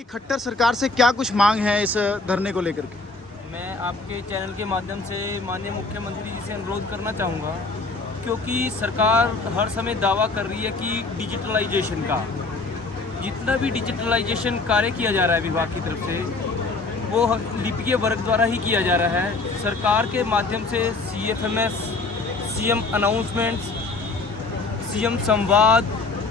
कि खट्टर सरकार से क्या कुछ मांग है इस धरने को लेकर के? मैं आपके चैनल के माध्यम से माननीय मुख्यमंत्री जी से अनुरोध करना चाहूँगा, क्योंकि सरकार हर समय दावा कर रही है कि डिजिटलाइजेशन का जितना भी डिजिटलाइजेशन कार्य किया जा रहा है विभाग की तरफ से, वो लिपिकीय वर्ग द्वारा ही किया जा रहा है। सरकार के माध्यम से CFMS, CM अनाउंसमेंट्स, CM संवाद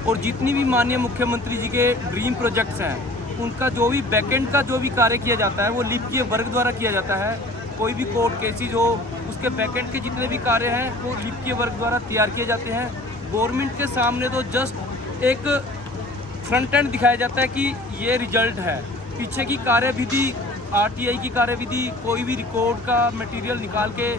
और जितनी भी माननीय मुख्यमंत्री जी के ड्रीम प्रोजेक्ट्स हैं, उनका जो भी बैकएंड का जो भी कार्य किया जाता है वो लिपिकीय वर्ग द्वारा किया जाता है। कोई भी कोर्ट केसेज हो, उसके बैकएंड के जितने भी कार्य हैं वो लिपिकीय वर्ग द्वारा तैयार किए जाते हैं। गवर्नमेंट के सामने तो जस्ट एक फ्रंट एंड दिखाया जाता है कि ये रिजल्ट है। पीछे की कार्यविधि, RTI की कार्यविधि, कोई भी रिकॉर्ड का मटेरियल निकाल के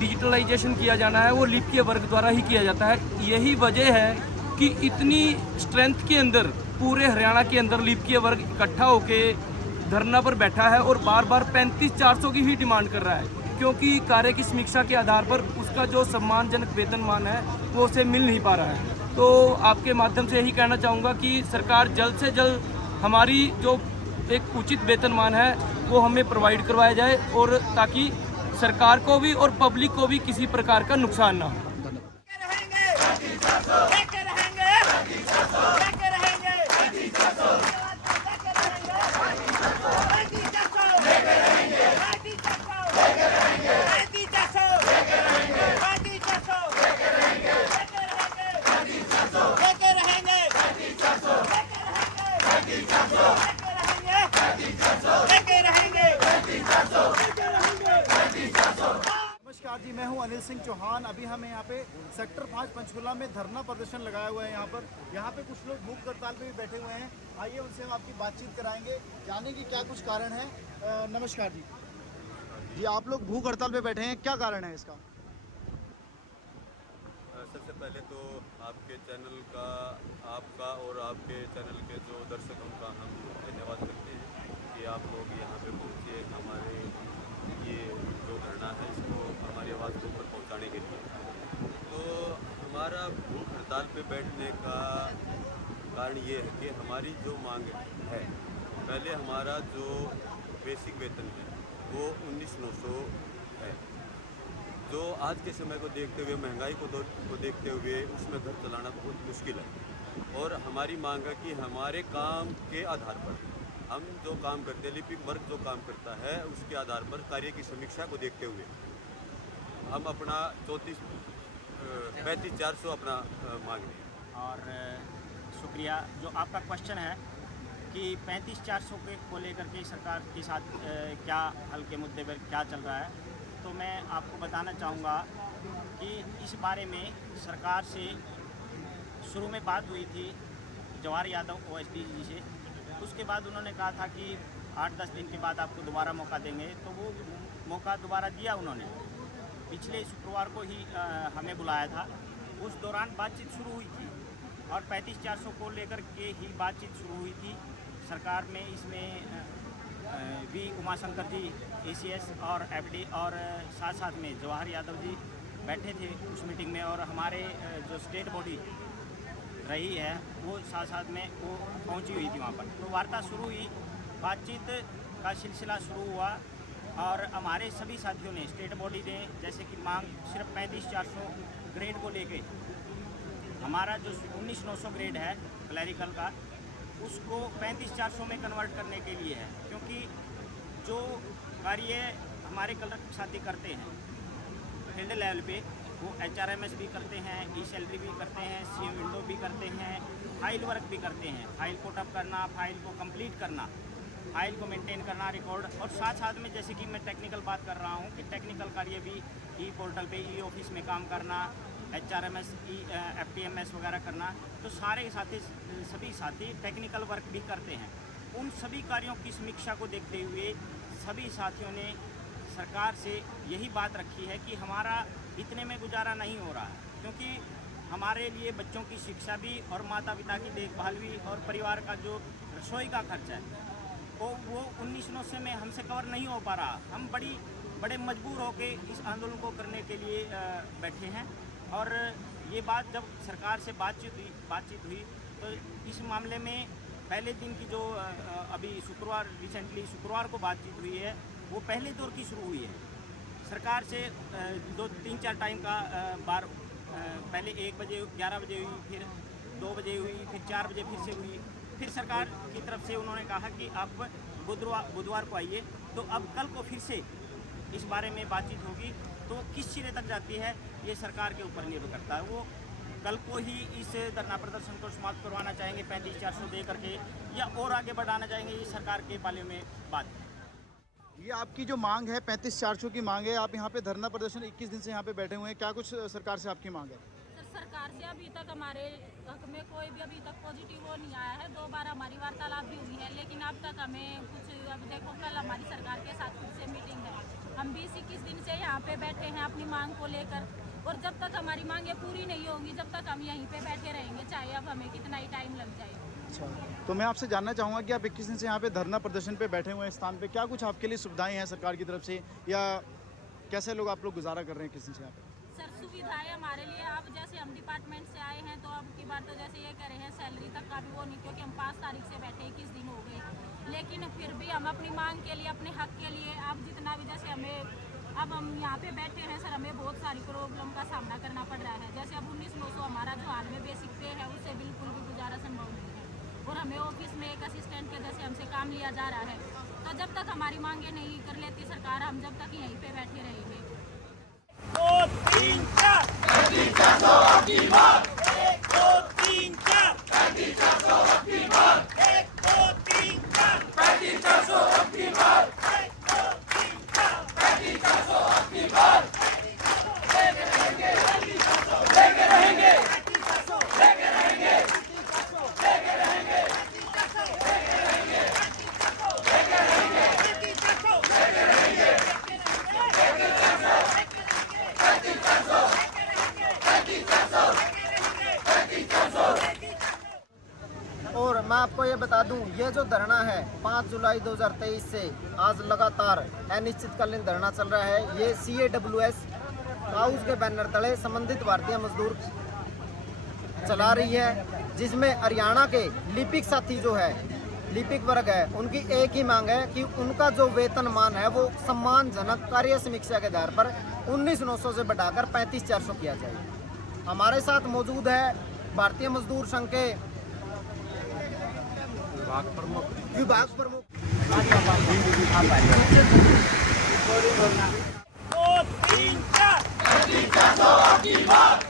डिजिटलाइजेशन किया जाना है वो लिपिकीय वर्ग द्वारा ही किया जाता है। यही वजह है कि इतनी स्ट्रेंथ के अंदर पूरे हरियाणा के अंदर लिपिकीय वर्ग इकट्ठा होके धरना पर बैठा है और बार बार 35-400 की ही डिमांड कर रहा है, क्योंकि कार्य की समीक्षा के आधार पर उसका जो सम्मानजनक वेतनमान है वो उसे मिल नहीं पा रहा है। तो आपके माध्यम से यही कहना चाहूँगा कि सरकार जल्द से जल्द हमारी जो एक उचित वेतनमान है वो हमें प्रोवाइड करवाया जाए, और ताकि सरकार को भी और पब्लिक को भी किसी प्रकार का नुकसान ना हो। नमस्कार जी, मैं हूं अनिल सिंह चौहान। अभी हमें यहाँ पे सेक्टर 5 पंचकुला में धरना प्रदर्शन लगाया हुआ है। यहाँ पे कुछ लोग भूख हड़ताल पे भी बैठे हुए हैं। आइए उनसे हम आपकी बातचीत कराएंगे, जानें कि क्या कुछ कारण है। नमस्कार जी। जी, आप लोग भूख हड़ताल पे बैठे हैं, क्या कारण है इसका? सबसे पहले तो आपके चैनल का, आपका और आपके चैनल के जो दर्शकों का हम धन्यवाद करते हैं कि आप लोग यहाँ पे पहुँचे, हमारे ये जो धरना है इसको हमारी आवाज़ को ऊपर पहुँचाने के लिए। तो हमारा भूख हड़ताल पे बैठने का कारण ये है कि हमारी जो मांग है, पहले हमारा जो बेसिक वेतन है वो 19,900 है, जो आज के समय को देखते हुए, महंगाई को देखते हुए उसमें घर चलाना बहुत मुश्किल है। और हमारी मांग है कि हमारे काम के आधार पर, हम जो काम करते हैं, लिपिक वर्ग जो काम करता है उसके आधार पर कार्य की समीक्षा को देखते हुए हम अपना 35,400 अपना मांग रहे हैं। और शुक्रिया। जो आपका क्वेश्चन है कि 35,400 को लेकर के सरकार के साथ क्या हल के मुद्दे पर क्या चल रहा है, तो मैं आपको बताना चाहूँगा कि इस बारे में सरकार से शुरू में बात हुई थी जवाहर यादव OSD जी से। उसके बाद उन्होंने कहा था कि 8-10 दिन के बाद आपको दोबारा मौका देंगे, तो वो मौका दोबारा दिया उन्होंने। पिछले शुक्रवार को ही हमें बुलाया था, उस दौरान बातचीत शुरू हुई थी और 35,400 को लेकर के ही बातचीत शुरू हुई थी सरकार में। इसमें V उमाशंकर जी ACS और FD और साथ साथ में जवाहर यादव जी बैठे थे उस मीटिंग में, और हमारे जो स्टेट बॉडी रही है वो साथ साथ में वो पहुंची हुई थी वहाँ पर। तो वार्ता शुरू हुई, बातचीत का सिलसिला शुरू हुआ, और हमारे सभी साथियों ने, स्टेट बॉडी ने, जैसे कि मांग सिर्फ 35,400 ग्रेड को लेके, हमारा जो 19,900 ग्रेड है क्लैरिकल का, उसको 35,400 में कन्वर्ट करने के लिए है। क्योंकि जो कार्य हमारे क्लर्क साथी करते हैं फील्ड लेवल पे, वो HRMS भी करते हैं, E-सैलरी भी करते हैं, CM विंडो भी करते हैं, फाइल वर्क भी करते हैं, फाइल को टप करना, फाइल को कंप्लीट करना, फाइल को मेंटेन करना, रिकॉर्ड, और साथ साथ में जैसे कि मैं टेक्निकल बात कर रहा हूँ कि टेक्निकल कार्य भी E-पोर्टल पे, E-ऑफिस में काम करना, HRMS, FTMS वगैरह करना। तो सारे साथी, सभी साथी टेक्निकल वर्क भी करते हैं। उन सभी कार्यों की समीक्षा को देखते हुए सभी साथियों ने सरकार से यही बात रखी है कि हमारा इतने में गुजारा नहीं हो रहा है, क्योंकि हमारे लिए बच्चों की शिक्षा भी और माता पिता की देखभाल भी और परिवार का जो रसोई का खर्च है वो 19,900 में हमसे कवर नहीं हो पा रहा। हम बड़े मजबूर होके इस आंदोलन को करने के लिए बैठे हैं। और ये बात जब सरकार से बातचीत हुई तो इस मामले में पहले दिन की जो अभी रिसेंटली शुक्रवार को बातचीत हुई है, वो पहले दौर की शुरू हुई है। सरकार से 2-3-4 टाइम का बार पहले 1 बजे 11 बजे हुई, फिर 2 बजे हुई, फिर 4 बजे फिर से हुई। फिर सरकार की तरफ से उन्होंने कहा कि आप बुधवार को आइए। तो अब कल को फिर से इस बारे में बातचीत होगी। तो किस सिरे तक जाती है ये सरकार के ऊपर निर्भर करता है। वो कल को ही इस धरना प्रदर्शन को समाप्त करवाना चाहेंगे 35-400 दे करके, या और आगे बढ़ाना चाहेंगे, ये सरकार के पाले में बात है। ये आपकी जो मांग है 35-400 की मांग है, आप यहाँ पे धरना प्रदर्शन 21 दिन से यहाँ पे बैठे हुए हैं, क्या कुछ सरकार से आपकी मांग है? सर, सरकार से अभी तक हमारे हक में कोई भी अभी तक पॉजिटिव वो नहीं आया है। 2 बार हमारी वार्तालाप भी हुई है, लेकिन अब तक हमें कुछ, अब देखो कल हमारी सरकार के साथ फिर से मीटिंग है। हम 20-21 दिन से यहाँ पे बैठे हैं अपनी मांग को लेकर, और जब तक हमारी मांगें पूरी नहीं होंगी जब तक हम यहीं पे बैठे रहेंगे, चाहे अब हमें कितना ही टाइम लग जाए। अच्छा, तो मैं आपसे जानना चाहूँगा कि आप 21 दिन से यहाँ पे धरना प्रदर्शन पे बैठे हुए हैं स्थान पे, क्या कुछ आपके लिए सुविधाएं हैं सरकार की तरफ से, या कैसे लोग आप लोग गुजारा कर रहे हैं किस दिन से यहाँ पे? सर, सुविधाएं हमारे लिए, अब जैसे हम डिपार्टमेंट से आए हैं तो अब की बार तो जैसे ये कह रहे हैं सैलरी तक का भी वो नहीं, क्योंकि हम 5 तारीख से बैठे 21 दिन हो गए। लेकिन फिर भी हम अपनी मांग के लिए, अपने हक के लिए, अब जितना भी जैसे हमें, अब हम यहाँ पे बैठे हैं सर, हमें बहुत सारी प्रॉब्लम का सामना करना पड़ रहा है। जैसे अब 19,900 हमारा जो हाल में बेसिक पे है उससे बिल्कुल भी गुजारा संभव नहीं है, और हमें ऑफिस में एक असिस्टेंट के जैसे हमसे काम लिया जा रहा है। तो जब तक हमारी मांगे नहीं कर लेती सरकार, हम जब तक यहीं पे बैठे रहेंगे। 2 3 4 35-400 आपकी मांग, 1 2 3 4 35-400 आपकी मांग, 1 2 3 4 35-400 आपकी मांग, 1 2 3 4 35-400 आपकी मांग। लेके रहेंगे 35-400, लेके रहेंगे 35-400, लेके रहेंगे 35-400, लेके रहेंगे 35-400, लेके रहेंगे 35-400, लेके रहेंगे 35-400, लेके रहेंगे 35-400। और मैं आपको ये बता दूं, ये जो धरना है 5 जुलाई 2023 से आज लगातार अनिश्चितकालीन धरना चल रहा है। ये CAWS हाउस के बैनर तले संबंधित भारतीय मजदूर चला रही है, जिसमें हरियाणा के लिपिक साथी जो है, लिपिक वर्ग है, उनकी एक ही मांग है कि उनका जो वेतनमान है वो सम्मानजनक कार्य समीक्षा के आधार पर 19,900 से बढ़ाकर 35-400 किया जाए। हमारे साथ मौजूद है भारतीय मजदूर संघ के विभाग प्रमुख 2 3 4 35-400 आपकी मांग,